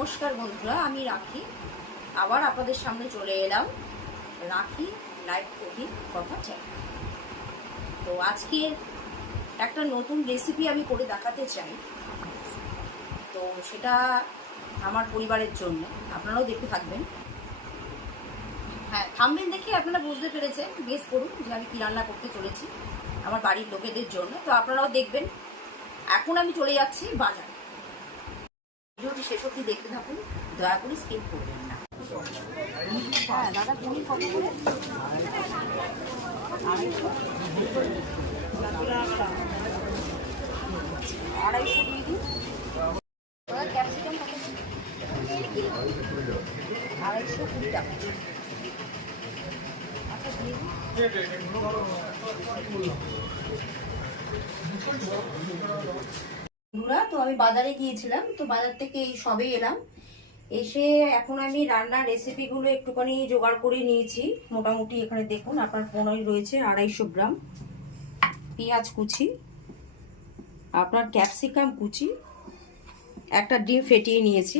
নমস্কার বন্ধুরা, আমি রাখি আবার আপনাদের সামনে চলে এলাম রাখি লাইফ কুকিং কথা চ্যানেল। তো আজকে একটা নতুন রেসিপি আমি করে দেখাতে চাই। তো সেটা আমার পরিবারের জন্য, আপনারাও দেখতে থাকবেন। হ্যাঁ, থাম্বনেল দেখে আপনারা বুঝতে পেরেছেন, গেস করুন যে আমি কী রান্না করতে চলেছি আমার বাড়ির লোকেদের জন্য। তো আপনারাও দেখবেন। এখন আমি চলে যাচ্ছি বাজারে। ভিডিওটি শেষ অবধি দেখতে থাকুন, দয়া করে স্কিপ করবেন না। হ্যাঁ দাদা, পনির কত করে? 250 দিয়ে দিন। ক্যাপসিকাম কত? 220 টাকা। আচ্ছা দিয়ে দিন। তো আমি বাজারে গিয়েছিলাম, তো বাজার থেকে এই সবে এলাম। এসে এখন আমি রান্নার রেসিপিগুলো একটুখানি জোগাড় করে নিয়েছি। মোটামুটি এখানে দেখুন, আপনার পনির রয়েছে 250 গ্রাম, পেঁয়াজ কুচি, আপনার ক্যাপসিকাম কুচি, একটা ডিম ফেটিয়ে নিয়েছি,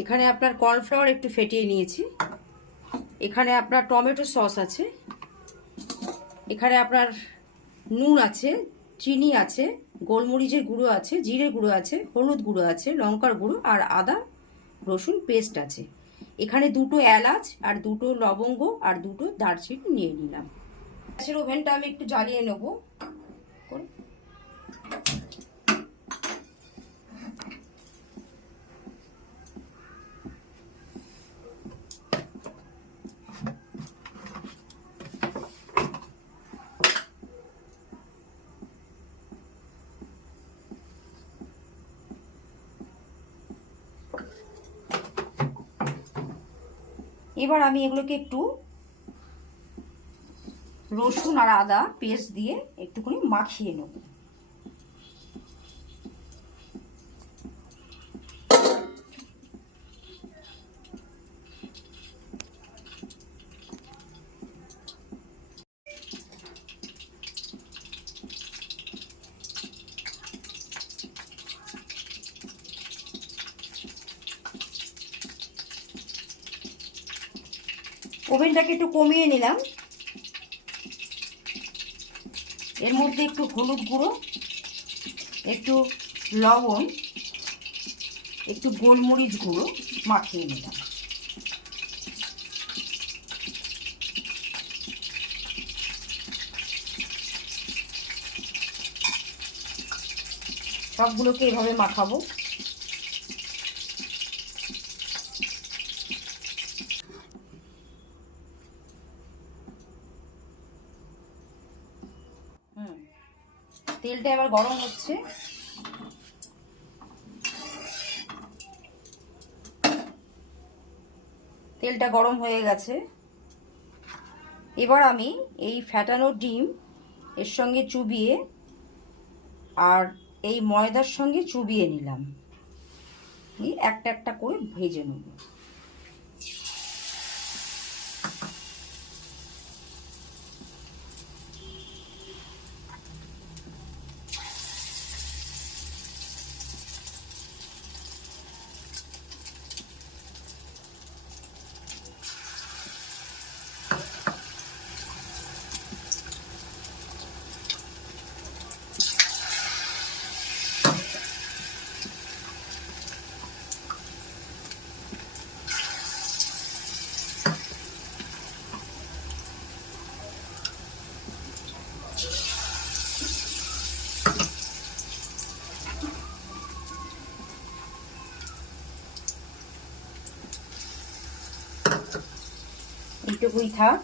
এখানে আপনার কর্নফ্লাওয়ার একটু ফেটিয়ে নিয়েছি, এখানে আপনার টমেটো সস আছে, এখানে আপনার নুন আছে, চিনি আছে, গোলমরিচের গুঁড়ো আছে, জিরে গুঁড়ো আছে, হলুদ গুঁড়ো আছে, লঙ্কার গুঁড়ো আর আদা রসুন পেস্ট আছে। এখানে 2টো এলাচ আর 2টো লবঙ্গ আর 2টো দারচিনি নিয়ে নিলাম। গ্যাসের ওভেনটা আমি একটু জ্বালিয়ে নেব। এবার আমি এগুলোকে একটু রসুন আর আদা পেস্ট দিয়ে একটুখানি মাখিয়ে নেব। ওভেনটাকে একটু কমিয়ে নিলাম। এর মধ্যে একটু হলুদ গুঁড়ো, একটু লবণ, একটু গোলমরিচ গুঁড়ো মাখিয়ে নিলাম। সবগুলোকে এভাবে মাখাবো। তেলটা এবার গরম হচ্ছে। তেলটা গরম হয়ে গেছে। এবার আমি এই ফ্যাটানো ডিম এর সঙ্গে চুবিয়ে আর এই ময়দার সঙ্গে চুবিয়ে নিলাম। একটা একটা করে ভেজে নেব। এইটুকুই থাক।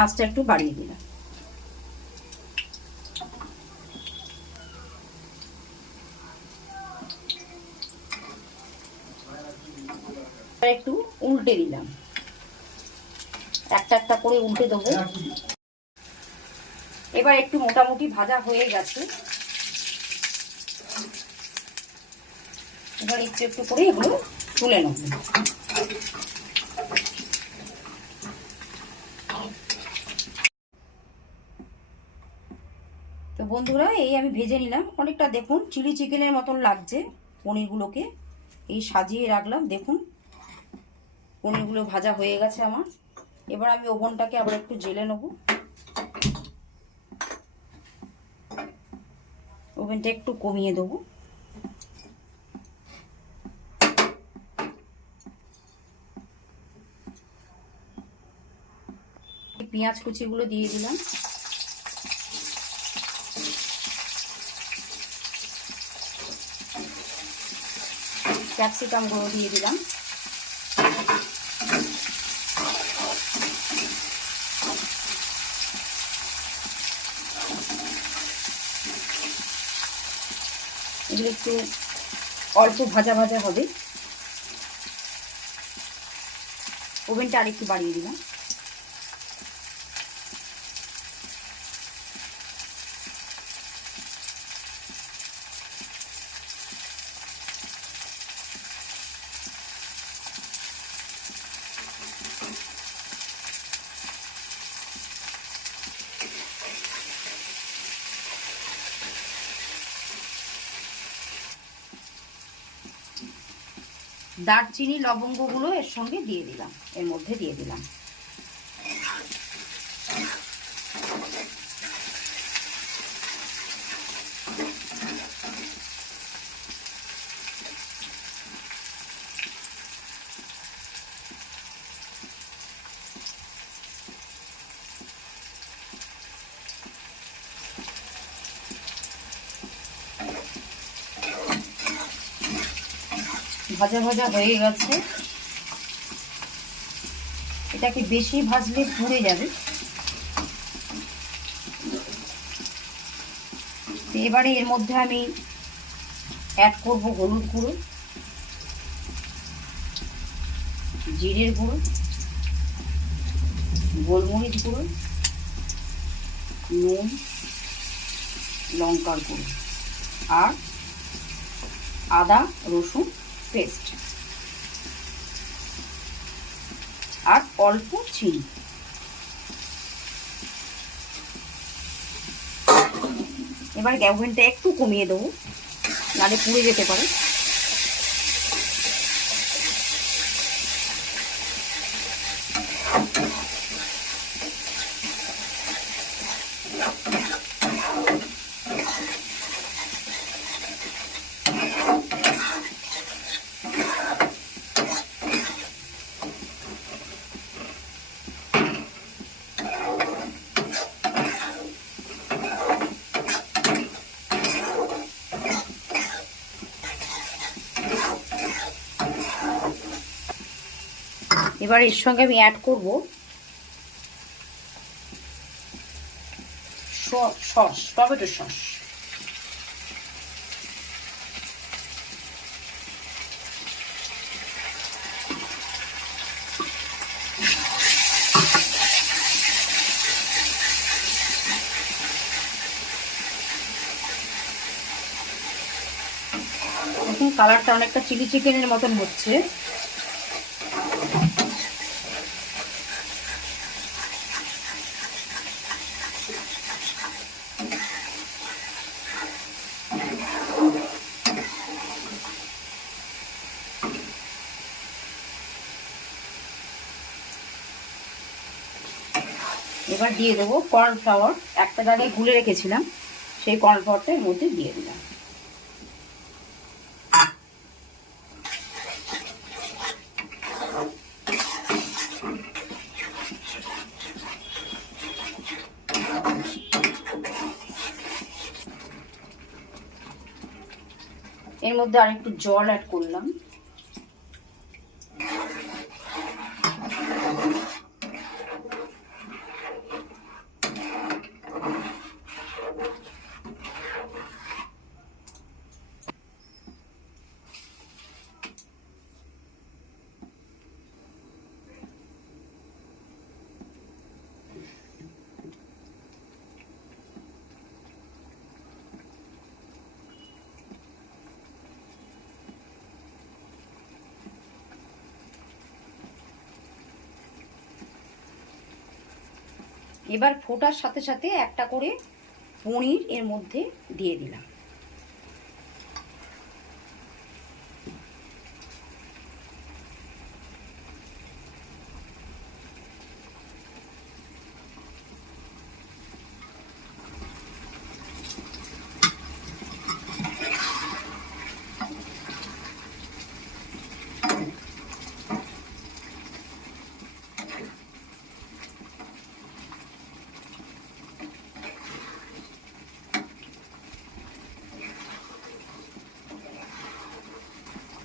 আঁচটা একটু বাড়িয়ে দিলাম। একটু উল্টে দিলাম, একটা একটা করে উল্টে দেবো। এবার একটু মোটামুটি ভাজা হয়ে গেছে। এবার একটু একটু করে এগুলো তুলে নেব। তো বন্ধুরা এই আমি ভেজে নিলাম, অনেকটা দেখুন চিলি চিকেনের মতন লাগছে। পনিরগুলোকে এই সাজিয়ে রাখলাম, দেখুন পনিরগুলো ভাজা হয়ে গেছে আমার। এবার আমি ওভেনটাকে আবার একটু জেলে নেব, ওভেনটা একটু কমিয়ে দেবো। পেঁয়াজ কুচিগুলো দিয়ে দিলাম, ক্যাপসিকামগুলো দিয়ে দিলাম, এগুলো একটু অল্প ভাজা ভাজা হবে। ওভেনটা আর একটু বাড়িয়ে দিলাম। দারচিনি লবঙ্গগুলো এর সঙ্গে দিয়ে দিলাম, এর মধ্যে দিয়ে দিলাম। ভাজা ভাজা হয়ে গেছে, এটাকে বেশি ভাজলে পুড়ে যাবে। তো এবারে এর মধ্যে আমি অ্যাড করব হলুদ গুঁড়ো, জিরের গুঁড়ো, গোলমরিচ গুঁড়ো, নুন, লঙ্কার গুঁড়ো আর আদা রসুন পেস্ট আর অল্প চিনি। এবার ওভেনটা একটু কমিয়ে দেবো, নাহলে পুড়ে যেতে পারে। এবার এর সঙ্গে আমি অ্যাড করব সস, টমেটো সস। এখন কালারটা অনেকটা চিলি চিকেনের মতন হচ্ছে। এবার দিয়ে দেবো কর্নফ্লাওয়ার, একটা জায়গায় গুলে রেখেছিলাম, সেই কর্নফ্লাওয়ারটা এর মধ্যে দিয়ে দিলাম। এর মধ্যে আর একটু জল অ্যাড করলাম। এবার ফোটার সাথে সাথে একটা করে পনির এর মধ্যে দিয়ে দিলাম।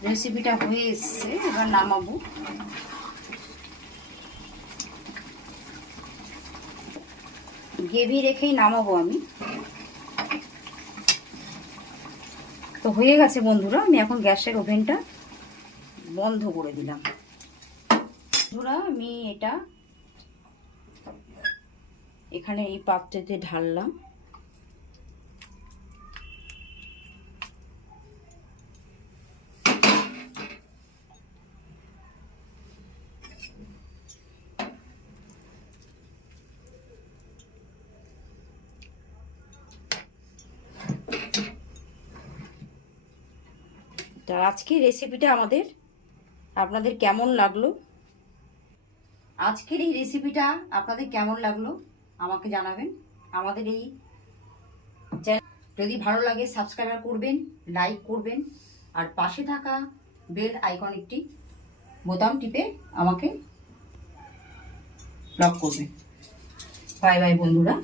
রেসিপিটা হয়ে এসছে, এবার নামাবো। গ্রেভি রেখেই নামাবো আমি। তো হয়ে গেছে বন্ধুরা, আমি এখন গ্যাসের ওভেনটা বন্ধ করে দিলাম। বন্ধুরা আমি এটা এখানে এই পাত্রেতে ঢাললাম। তা আজকের রেসিপিটা আপনাদের কেমন লাগলো? আজকের এই রেসিপিটা আপনাদের কেমন লাগলো আমাকে জানাবেন। আমাদের এই চ্যানেল যদি ভালো লাগে সাবস্ক্রাইব করবেন, লাইক করবেন, আর পাশে থাকা বেল আইকন একটি বোতাম টিপে আমাকে লক করবেন। বাই বাই বন্ধুরা।